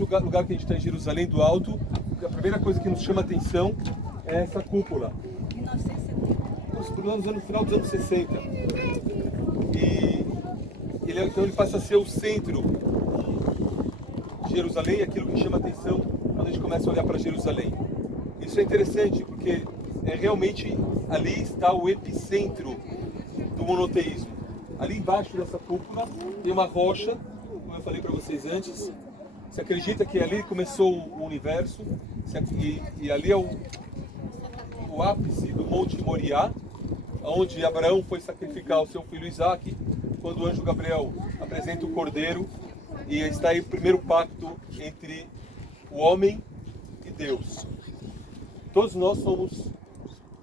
hoje, o lugar que a gente está em Jerusalém do Alto, a primeira coisa que nos chama a atenção é essa cúpula. 1970. No final dos anos 60. E então ele passa a ser o centro de Jerusalém, aquilo que chama a atenção quando a gente começa a olhar para Jerusalém. Isso é interessante porque realmente ali está o epicentro do monoteísmo. Ali embaixo dessa cúpula tem uma rocha, como eu falei para vocês antes. Se acredita que ali começou o universo, e ali é o ápice do Monte Moriá, onde Abraão foi sacrificar o seu filho Isaque, quando o anjo Gabriel apresenta o cordeiro, e está aí o primeiro pacto entre o homem e Deus. Todos nós somos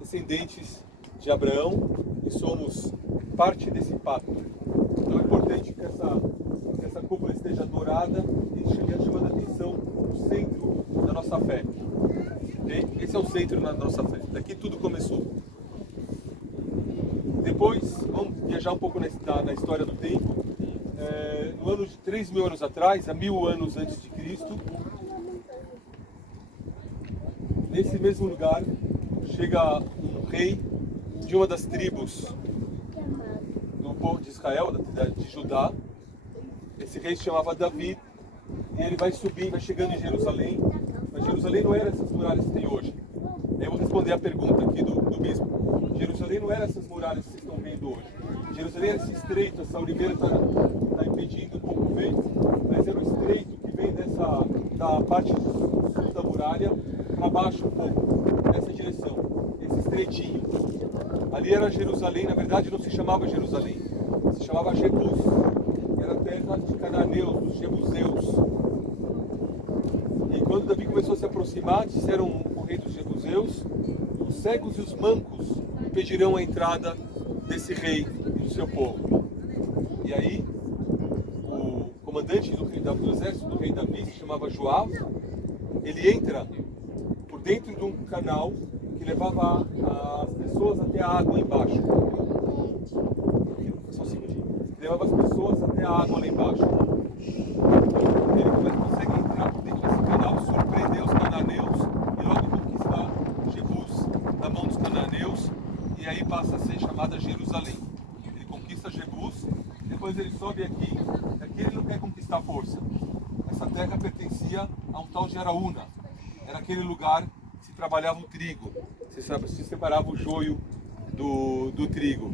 descendentes de Abraão e somos parte desse pacto. Então é importante que essa cúpula esteja dourada e chamando a atenção o centro da nossa fé. Okay? Esse é o centro da nossa fé. Daqui tudo começou. Depois, vamos viajar um pouco na história do tempo. No ano de 3.000 anos atrás, há 1.000 anos antes de Cristo, nesse mesmo lugar, chega um rei de uma das tribos do povo de Israel, de Judá. Esse rei se chamava Davi, e ele vai subir, vai chegando em Jerusalém, mas Jerusalém não era essas muralhas que tem hoje. Eu vou responder a pergunta aqui do bispo. Jerusalém não era essas muralhas que vocês estão vendo hoje. Jerusalém era esse estreito, essa oliveira está impedindo um pouco o vento, mas era o estreito que vem da parte sul da muralha para baixo um pouco, nessa direção, esse estreitinho. Ali era Jerusalém, na verdade não se chamava Jerusalém, se chamava Jebus, era a terra de cananeus, dos jebuseus. E quando Davi começou a se aproximar, disseram o rei dos jebuseus, os cegos e os mancos impedirão a entrada desse rei e do seu povo. E aí, o comandante do exército do rei Davi, se chamava Joab, ele entra por dentro de um canal que levava as pessoas até a água embaixo. Só um segundinho. Levava as pessoas até a água lá embaixo. Então, ele consegue entrar por dentro desse canal, surpreender os cananeus e logo conquistar Jebus da mão dos cananeus, e aí passa a ser chamada Jerusalém. Ele conquista Jebus, depois ele sobe aqui ele não quer conquistar a força. Essa terra pertencia a um tal de Araúna. Era aquele lugar que se trabalhava o trigo, se separava o joio do trigo.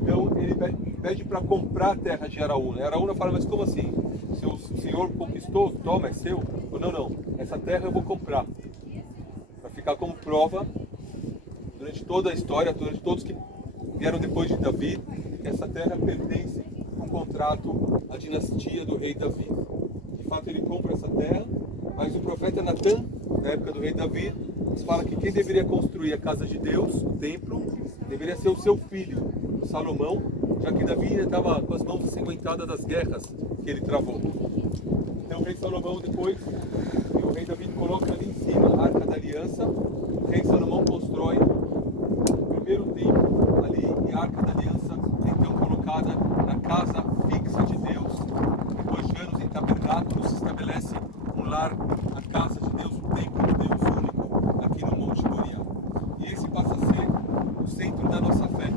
Então ele pede para comprar a terra de Araúna. Araúna fala, mas como assim? Se o senhor conquistou, toma, é seu? Não, essa terra eu vou comprar. Para ficar como prova, durante toda a história, durante todos que vieram depois de Davi, que essa terra pertence a um contrato à dinastia do rei Davi. De fato ele compra essa terra, mas o profeta Natan, na época do rei Davi, fala que quem deveria construir a casa de Deus, o templo, deveria ser o seu filho, Salomão, já que Davi ainda estava com as mãos ensanguentadas das guerras que ele travou. Então o rei Salomão depois, o rei Davi coloca ali em cima a Arca da Aliança, o rei Salomão constrói o primeiro templo ali, e a Arca da Aliança é então colocada na casa fixa de Deus. Depois de anos em tabernáculo se estabelece um lar, a casa de Deus, o templo de Deus único, aqui no Monte Moriá. E esse passa a ser o centro da nossa fé.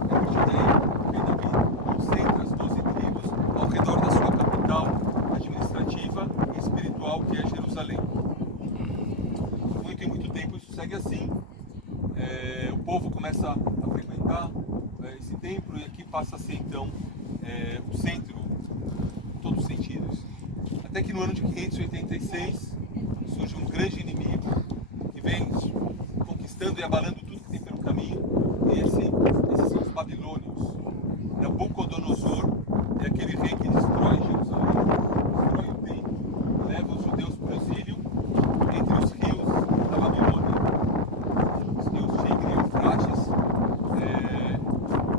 A partir daí, o rei Davi concentra as 12 tribos ao redor da sua capital administrativa e espiritual, que é Jerusalém. Muito tempo isso segue assim. O povo começa a frequentar esse templo, e aqui passa a ser então o centro em todos os sentidos. Até que no ano de 586 surge um grande inimigo que vem conquistando e abalando tudo que tem pelo caminho, e esses são os babilônios. Nabucodonosor é aquele rei que destrói Jerusalém, destrói o templo, leva os judeus para o exílio entre os rios da Babilônia, os rios Tigre e Eufrates,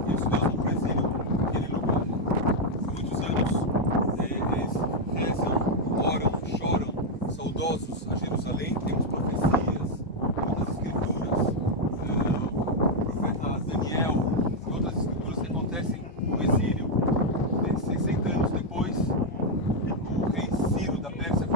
e os judeus vão para o exílio naquele lugar. Por muitos anos eles rezam, oram, choram, saudosos a Jerusalém. Temos profecias, outras escrituras, o profeta Daniel e outras escrituras que acontecem no exílio. 60 anos depois, o rei Ciro da Pérsia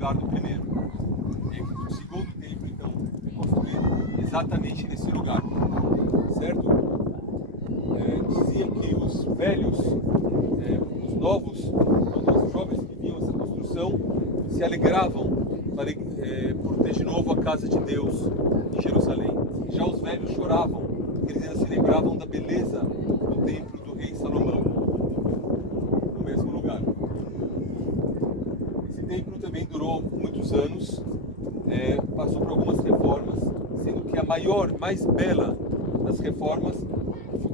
lugar do primeiro. E o segundo templo, então, é construído exatamente nesse lugar, certo? Dizia que os velhos, os novos, os jovens que viam essa construção, se alegravam por ter de novo a casa de Deus em Jerusalém. Já os velhos choravam, porque eles ainda se lembravam da beleza do templo do rei Salomão, no mesmo lugar. Esse templo também durou muitos anos, passou por algumas reformas, sendo que a maior, mais bela das reformas,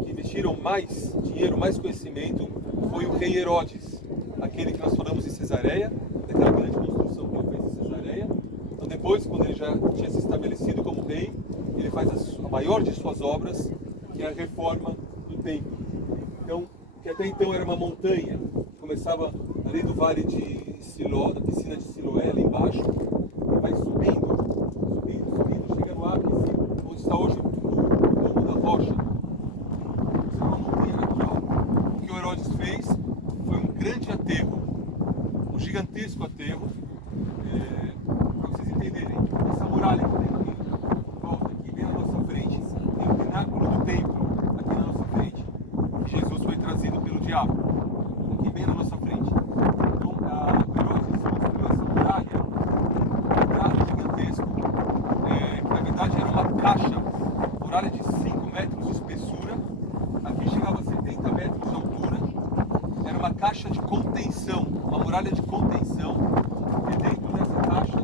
que investiram mais dinheiro, mais conhecimento, foi o rei Herodes, aquele que nós falamos em Cesareia, daquela grande construção que ele fez em Cesareia. Então depois, quando ele já tinha se estabelecido como rei, ele faz a maior de suas obras, que é a reforma do templo. Então, que até então era uma montanha, começava ali do vale de Siló, da piscina de Siloé, ali embaixo, e vai subindo, chega no ápice, onde está hoje o Domo da Rocha. Isso é uma montanha natural. O que o Herodes fez foi um grande aterro, um gigantesco aterro, para vocês entenderem, essa muralha que tem aqui, em volta aqui, bem na nossa frente, tem o pináculo do templo, aqui na nossa frente, que Jesus foi trazido pelo diabo, aqui bem na nossa frente. Então, o Herodes construiu essa muralha, um braço gigantesco, que na verdade era uma caixa, muralha de 5 metros de espessura, aqui chegava a 70 metros de altura, era uma caixa de contenção, uma muralha de contenção, e dentro dessa caixa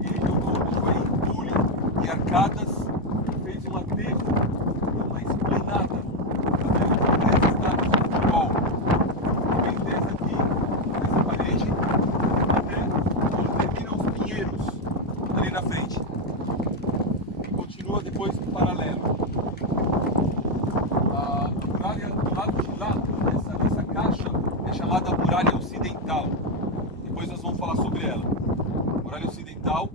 ele deixou aí entulho e arcadas, e fez um aterro, uma esplanada, fazendo 3 estádios de futebol, que vem desde aqui, dessa parede, até onde terminam os pinheiros, ali na frente, e continua depois no paralelo. A muralha do lado de lá, nessa caixa, é chamada Muralha Ocidental. Depois nós vamos falar sobre ela. A Muralha Ocidental,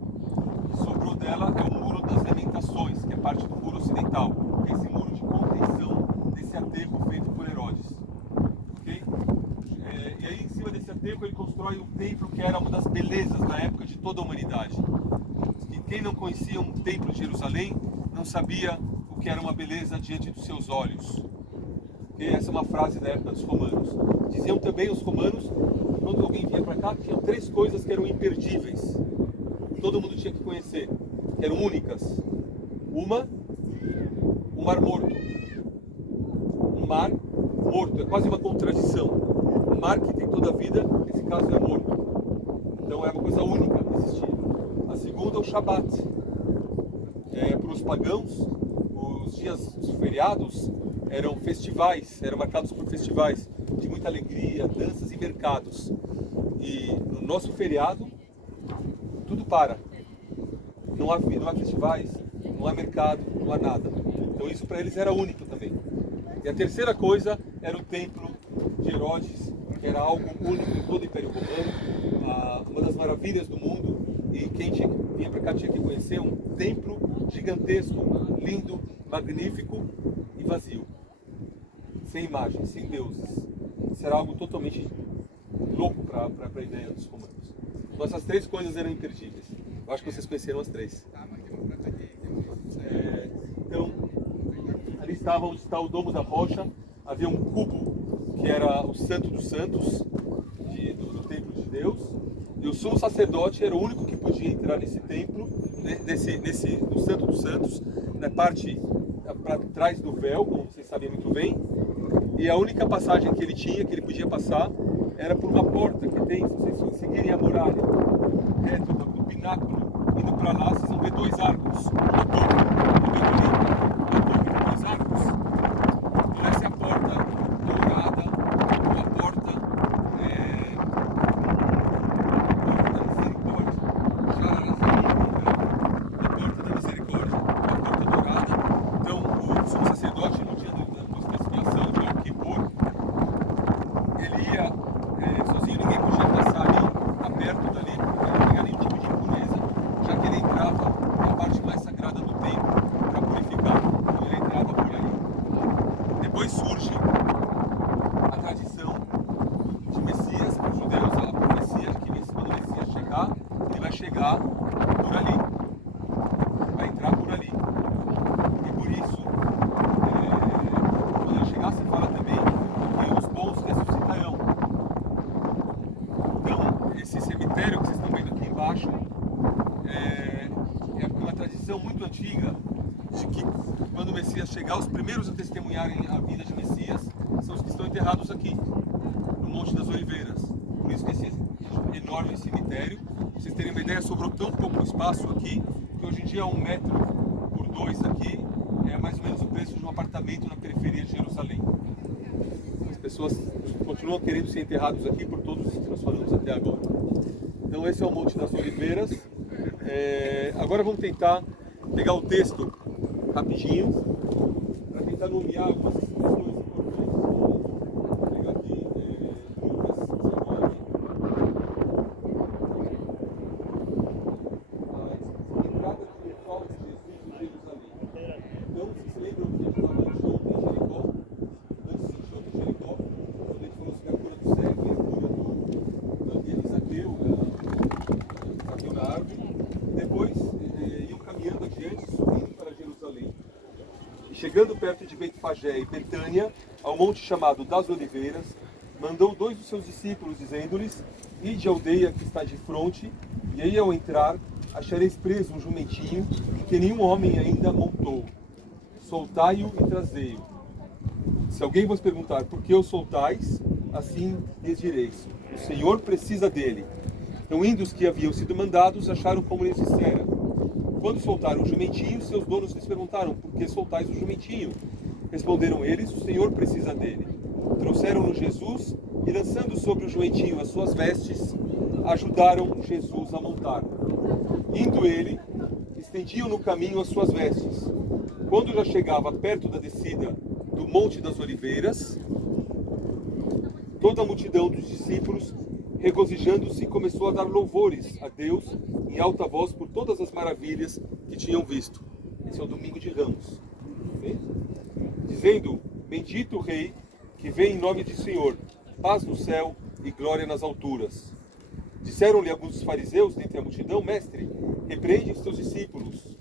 que sobrou dela é o Muro das Lamentações, que é parte do Muro Ocidental. É esse muro de contenção desse aterro feito por Herodes. Okay? E aí, em cima desse aterro, ele constrói um templo que era uma das belezas da época de toda a humanidade. E quem não conhecia um templo de Jerusalém não sabia o que era uma beleza diante dos seus olhos. E essa é uma frase da época dos romanos. Diziam também os romanos, quando alguém vinha para cá, tinha 3 coisas que eram imperdíveis. Todo mundo tinha que conhecer, que eram únicas. Uma, o Mar Morto. Um mar morto, é quase uma contradição. Um mar que tem toda a vida, nesse caso é morto. Então é uma coisa única que existia. A segunda é o Shabat. Para os pagãos, os dias, os feriados, eram festivais, eram marcados por festivais de muita alegria, danças e mercados. E no nosso feriado, tudo para. Não há festivais, não há mercado, não há nada. Então isso para eles era único também. E a terceira coisa era o templo de Herodes, que era algo único em todo o Império Romano, uma das maravilhas do mundo. E quem vinha para cá tinha que conhecer um templo gigantesco, lindo, magnífico e vazio. Sem imagens, sem deuses. Isso era algo totalmente louco para a ideia dos romanos. Então essas 3 coisas eram imperdíveis. Eu acho que vocês conheceram as 3. Então, ali estava onde está o Domo da Rocha. Havia um cubo que era o Santo dos Santos, do templo de Deus. E o sumo sacerdote era o único que podia entrar nesse templo, no Santo dos Santos, na parte para trás do véu, como vocês sabem muito bem. E a única passagem que ele tinha, que ele podia passar, era por uma porta que tem, se vocês seguirem a muralha, reto do pináculo, indo para lá, vocês vão ver 2 arcos no topo, com 2 arcos. Então essa é a porta dourada, uma porta da misericórdia, a porta dourada. Então o sumo sacerdote, no dia da expiação de Yom Kippur, ele ia sozinho, ninguém podia passar ali, perto dali, porque não pegar nenhum tipo de impureza, já que ele entrava na parte mais sagrada do templo para purificar. Então ele entrava por aí. Depois surge a tradição de Messias, para os judeus, a profecia de que quando o Messias chegar, ele vai entrar por ali. Vai entrar por ali. E por isso, quando ele chegar, você fala também que os bons ressuscitarão. Então, esse cemitério que vocês estão vendo aqui embaixo é uma tradição muito antiga de que quando o Messias chegar, os primeiros a testemunharem a vida de Messias são os que estão enterrados aqui, no Monte das Oliveiras. Por isso que esse enorme cemitério, pra vocês terem uma ideia, sobrou tão pouco espaço aqui, que hoje em dia 1 metro por 2 aqui é mais ou menos o preço de um apartamento na periferia de Jerusalém. As pessoas continuam querendo ser enterrados aqui por todos os que nós falamos até agora. Então esse é o Monte das Oliveiras. Agora vamos tentar pegar o texto rapidinho, para tentar nomear algumas questões importantes. Vou pegar aqui Lucas 19. A entrada triunfal de Jesus em Jerusalém. Então, vocês se lembram que a gente estava no show de Jericó? Antes do show de Jericó, quando ele falou sobre a cura do cego e a cura de Zaqueu, Zaqueu na árvore. Depois, iam caminhando adiante, subindo para Jerusalém. E chegando perto de Betfagé e Betânia, ao monte chamado das Oliveiras, mandou 2 dos seus discípulos, dizendo-lhes: Ide à aldeia que está de fronte, e aí ao entrar, achareis preso um jumentinho, que nenhum homem ainda montou. Soltai-o e trazei-o. Se alguém vos perguntar por que o soltais, assim lhes direis: o Senhor precisa dele. Então, indo os que haviam sido mandados, acharam como lhes dissera. Quando soltaram o jumentinho, seus donos lhes perguntaram: por que soltais o jumentinho? Responderam eles: o Senhor precisa dele. Trouxeram-no Jesus e, lançando sobre o jumentinho as suas vestes, ajudaram Jesus a montar. Indo ele, estendiam no caminho as suas vestes. Quando já chegava perto da descida do Monte das Oliveiras, toda a multidão dos discípulos, regozijando-se, começou a dar louvores a Deus em alta voz por todas as maravilhas que tinham visto. Esse é o domingo de Ramos. Okay? Dizendo: bendito o Rei que vem em nome do Senhor, paz no céu e glória nas alturas. Disseram-lhe alguns dos fariseus dentre a multidão: mestre, repreende os teus discípulos.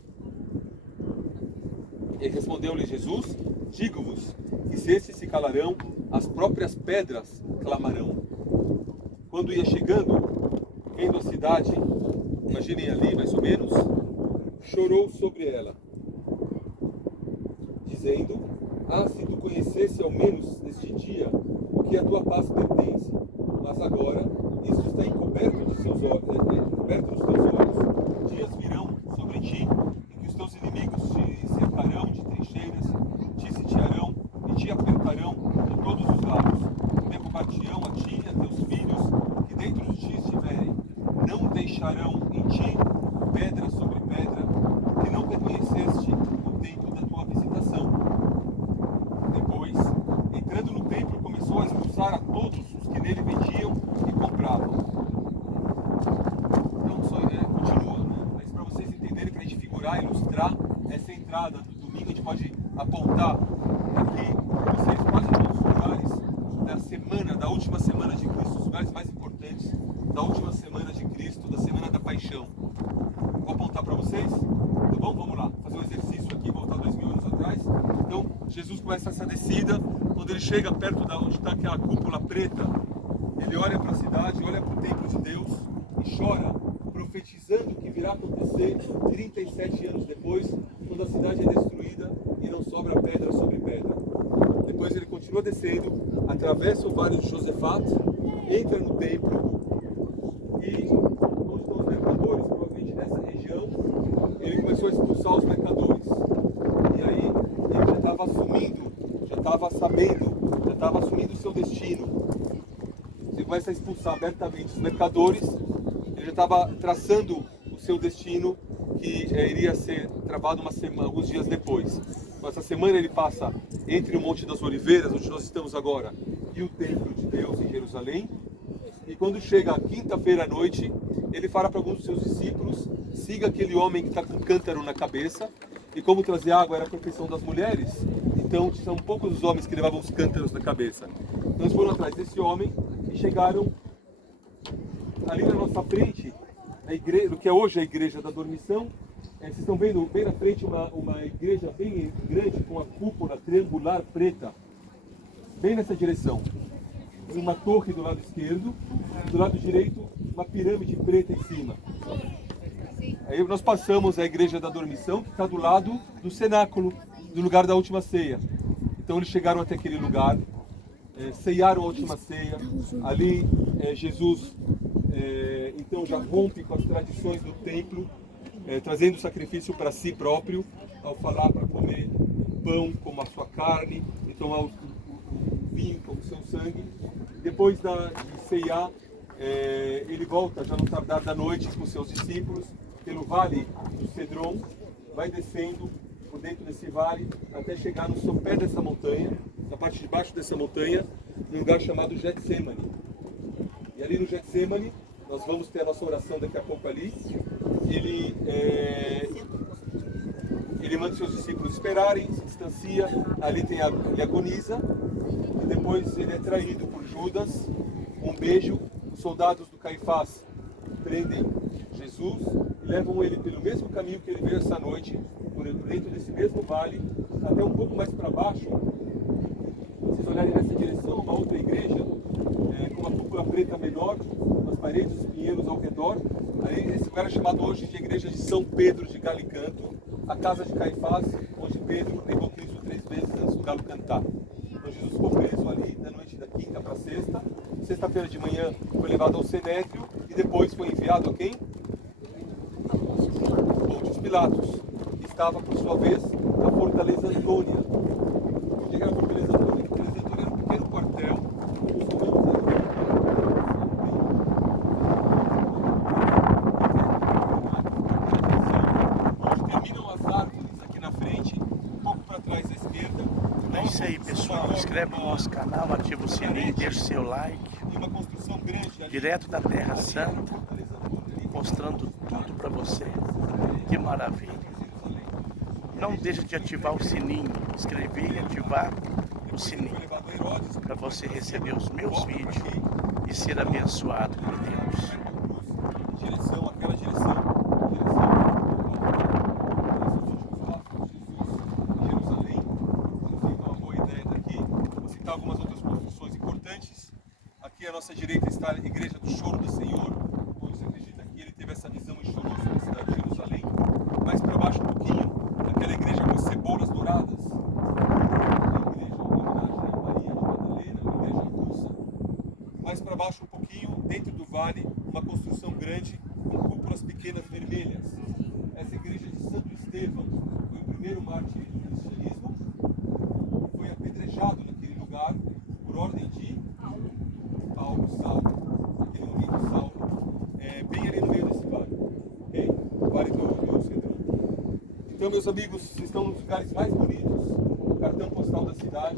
E respondeu-lhe Jesus: digo-vos que se esses se calarão, as próprias pedras clamarão. Quando ia chegando, vendo a cidade, imaginem ali mais ou menos, chorou sobre ela, dizendo: se tu conhecesse ao menos neste dia o que a tua paz pertence, mas agora isso está encoberto dos teus olhos. Dias virão sobre ti em que os teus inimigos te cercarão de trincheiras, te sitiarão e te apertarão de todos os lados. Derrubar-te-ão a ti e a teus filhos que dentro de ti estiverem. Não deixarão em ti pedra sobre pedra, que não reconheceste o tempo da tua visitação. Depois, entrando no templo, começou a expulsar a todos os que nele vendiam e compravam. Então, continua, né? Mas para vocês entenderem, para a gente figurar, ilustrar essa entrada do domingo, a gente pode apontar aqui para vocês quase todos os lugares da última semana de Cristo, os lugares mais importantes da última semana de Cristo, da semana da paixão. Vou apontar para vocês, tá bom? Vamos lá, fazer um exercício aqui, voltar 2000 anos atrás. Então, Jesus começa essa descida. Quando ele chega perto da onde está aquela cúpula preta, ele olha para a cidade, olha para o templo de Deus e chora, profetizando o que virá acontecer 37 anos depois, quando a cidade é destruída e não sobra pedra sobre pedra. Depois ele continua descendo, atravessa o vale de Josafat, entra no templo e, onde estão os mercadores, provavelmente nessa região, ele começou a expulsar os mercadores. E aí ele já estava assumindo, já estava sabendo, já estava assumindo o seu destino. Ele começa a expulsar abertamente os mercadores, ele já estava traçando o seu destino, que iria ser travado alguns dias depois. Então, essa semana ele passa entre o Monte das Oliveiras, onde nós estamos agora, e o Templo de Deus em Jerusalém. E quando chega a quinta-feira à noite, ele fala para alguns dos seus discípulos: siga aquele homem que está com um cântaro na cabeça. E como trazer água era a profissão das mulheres, então são poucos os homens que levavam os cântaros na cabeça. Então eles foram atrás desse homem e chegaram ali na nossa frente. no que é hoje a Igreja da Dormição. Vocês estão vendo bem na frente uma igreja bem grande com a cúpula triangular preta, bem nessa direção. Uma torre do lado esquerdo e do lado direito uma pirâmide preta em cima. Aí nós passamos a Igreja da Dormição, que está do lado do cenáculo, do lugar da última ceia. Então eles chegaram até aquele lugar, ceiaram a última ceia. Ali Jesus então já rompe com as tradições do templo, trazendo o sacrifício para si próprio, ao falar para comer pão como a sua carne e tomar o vinho como o seu sangue. Depois de ceiar, ele volta, já no tardar da noite, com seus discípulos, pelo vale do Cedron, vai descendo por dentro desse vale, até chegar no sopé dessa montanha, na parte de baixo dessa montanha, num lugar chamado Getsemane. E ali no Getsemane, nós vamos ter a nossa oração daqui a pouco ali. Ele manda seus discípulos esperarem, se distancia, ali ele agoniza, e depois ele é traído por Judas. Um beijo, os soldados do Caifás prendem Jesus e levam ele pelo mesmo caminho que ele veio essa noite, por dentro desse mesmo vale, até um pouco mais para baixo. Se vocês olharem nessa direção, uma outra igreja, com uma cúpula preta menor, as paredes, os pinheiros ao redor. Aí, esse lugar é chamado hoje de Igreja de São Pedro de Galicanto, a casa de Caifás, onde Pedro negou Cristo 3 vezes antes do galo cantar. Então Jesus ficou preso ali da noite da quinta para sexta. Sexta-feira de manhã foi levado ao Sinédrio e depois foi enviado a quem? Pôncio Pilatos. Estava, por sua vez, na Fortaleza Antônia. O que era a Fortaleza Antônia? A Fortaleza Antônia era um pequeno quartel. Onde terminam as árvores aqui na frente, um pouco para trás à esquerda. É isso aí, pessoal. Inscreve no nosso canal, ativa o sininho, deixa o seu like. E uma construção grande ali, Direto da Terra Santa, mostrando tudo para você. Que maravilha. Não deixe de ativar o sininho, inscrever e ativar o sininho para você receber os meus vídeos e ser abençoado por Deus. direção, aquela direção, Jerusalém. Inclusive, uma boa ideia daqui. Vou citar algumas outras construções importantes. Aqui à nossa direita está a Igreja do Choro do Senhor, onde se acredita que ele teve essa visão e chorou sobre a cidade de Jerusalém. Mais para baixo um pouquinho, aquela igreja com as cebolas douradas. A igreja em homenagem a Maria de Madalena, uma igreja russa. Mais para baixo um pouquinho, dentro do vale, uma construção grande com cúpulas pequenas vermelhas. Essa igreja de Santo Estevão foi o primeiro mártir do cristianismo. Foi apedrejado naquele lugar por ordem de Paulo Saulo, aquele momento Saulo, bem ali no meio desse vale, ok? O vale do Cedron. Então, meus amigos, vocês estão nos lugares mais bonitos, o cartão postal da cidade.